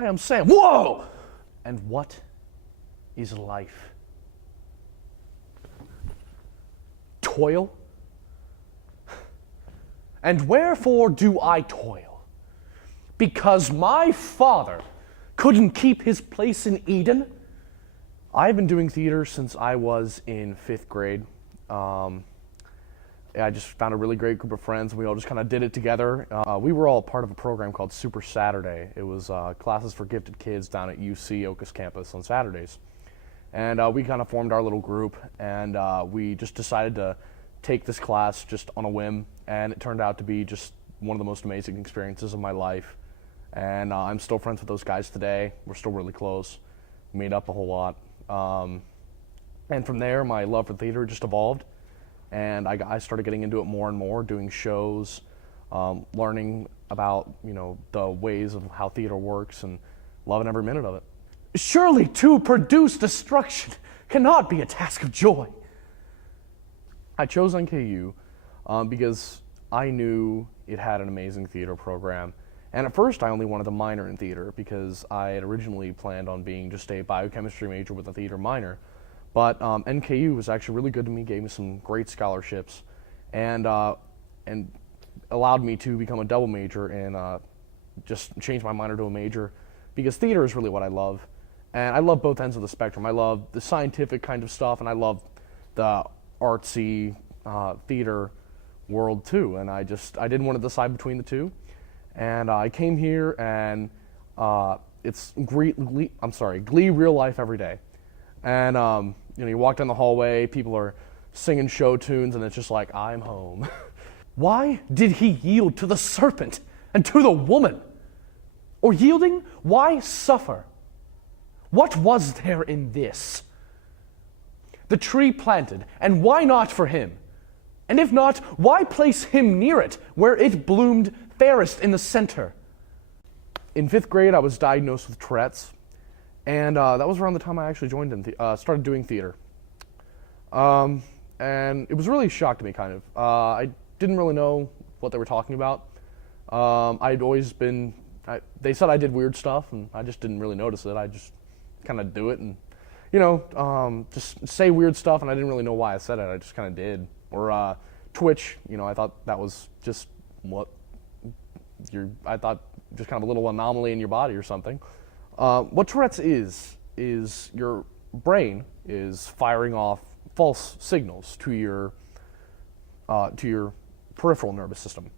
why I'm saying, whoa! And what is life? Toil? And wherefore do I toil? Because my father couldn't keep his place in Eden? I've been doing theater since I was in 5th grade. I just found a really great group of friends, and we all just kind of did it together. We were all part of a program called Super Saturday. It was classes for gifted kids down at UC Otis campus on Saturdays. And we kind of formed our little group, and we just decided to take this class just on a whim, and it turned out to be just one of the most amazing experiences of my life. And I'm still friends with those guys today. We're still really close. We made up a whole lot. And from there, my love for theater just evolved. And I started getting into it more and more, doing shows, learning about, the ways of how theater works, and loving every minute of it. Surely to produce destruction cannot be a task of joy. I chose NKU because I knew it had an amazing theater program. And at first, I only wanted a minor in theater because I had originally planned on being just a biochemistry major with a theater minor. But NKU was actually really good to me, gave me some great scholarships, and allowed me to become a double major and just change my minor to a major, because theater is really what I love. And I love both ends of the spectrum. I love the scientific kind of stuff, and I love the artsy theater world too. And I didn't want to decide between the two. And I came here, and it's Glee real life every day. And you walk down the hallway, people are singing show tunes, and it's just like, I'm home. Why did he yield to the serpent and to the woman? Or yielding, why suffer? What was there in this? The tree planted, and why not for him? And if not, why place him near it, where it bloomed fairest in the center? In 5th grade, I was diagnosed with Tourette's. And that was around the time I actually started doing theater. And it was really a shock to me, kind of. I didn't really know what they were talking about. I'd always been, they said I did weird stuff, and I just didn't really notice it. I just kind of do it and, just say weird stuff, and I didn't really know why I said it. I just kind of did. Or Twitch, I thought that was just I thought just kind of a little anomaly in your body or something. What Tourette's is your brain is firing off false signals to your peripheral nervous system.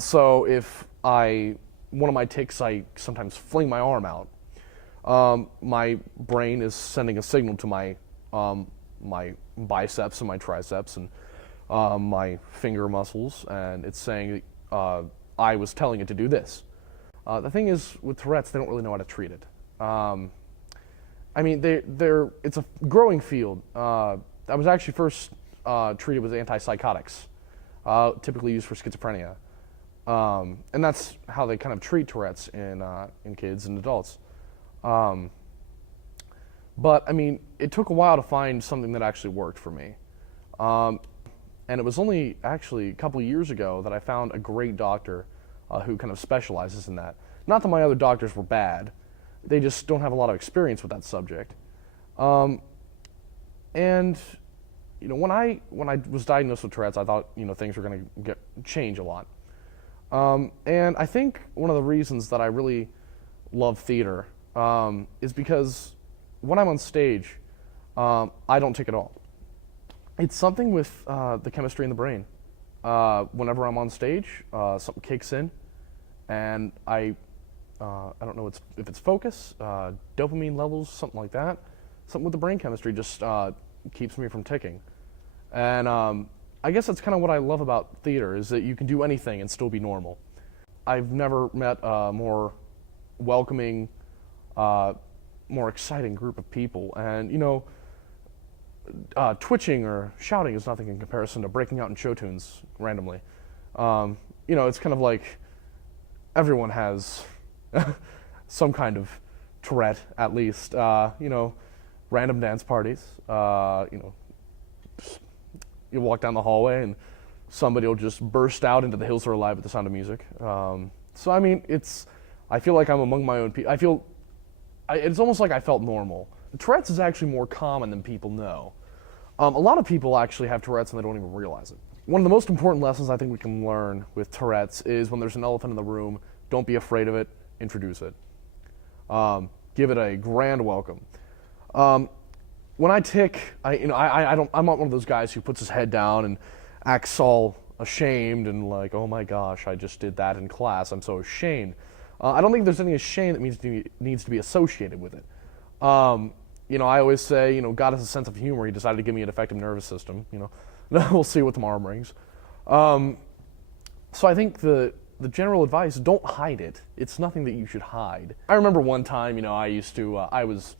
So if one of my tics, I sometimes fling my arm out. My brain is sending a signal to my biceps and my triceps and my finger muscles, and it's saying I was telling it to do this. The thing is, with Tourette's, they don't really know how to treat it. It's a growing field. I was actually first treated with antipsychotics, typically used for schizophrenia. And that's how they kind of treat Tourette's in kids and adults. But it took a while to find something that actually worked for me. And it was only actually a couple of years ago that I found a great doctor who kind of specializes in that. Not that my other doctors were bad, they just don't have a lot of experience with that subject. And when I was diagnosed with Tourette's, I thought things were going to change a lot. And I think one of the reasons that I really love theater is because when I'm on stage, I don't take it all. It's something with the chemistry in the brain. Whenever I'm on stage, something kicks in, and I don't know if it's focus, dopamine levels, something like that. Something with the brain chemistry just keeps me from ticking. And I guess that's kind of what I love about theater, is that you can do anything and still be normal. I've never met a more welcoming, more exciting group of people. And twitching or shouting is nothing in comparison to breaking out in show tunes randomly. It's kind of like everyone has some kind of Tourette, at least. Random dance parties. You walk down the hallway and somebody will just burst out into The Hills Are Alive at the sound of music. It's I feel like I'm among my own people. It's almost like I felt normal. Tourette's is actually more common than people know. A lot of people actually have Tourette's and they don't even realize it. One of the most important lessons I think we can learn with Tourette's is when there's an elephant in the room, don't be afraid of it, introduce it. Give it a grand welcome. When I tick, I'm not one of those guys who puts his head down and acts all ashamed and like, oh my gosh, I just did that in class, I'm so ashamed. I don't think there's any shame that needs to be associated with it. I always say, God has a sense of humor. He decided to give me a defective nervous system. We'll see what tomorrow brings. So I think the general advice: don't hide it. It's nothing that you should hide. I remember one time, I was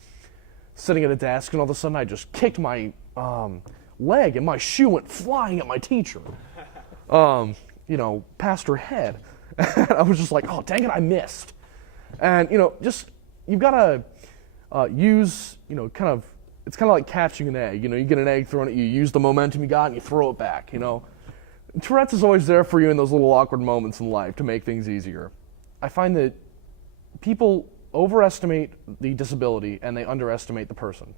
sitting at a desk, and all of a sudden I just kicked my leg, and my shoe went flying at my teacher. Past her head. And I was just like, oh, dang it, I missed. And, you've got to use, it's kind of like catching an egg. You get an egg thrown at you, use the momentum you got, and you throw it back, Tourette's is always there for you in those little awkward moments in life to make things easier. I find that people overestimate the disability and they underestimate the person.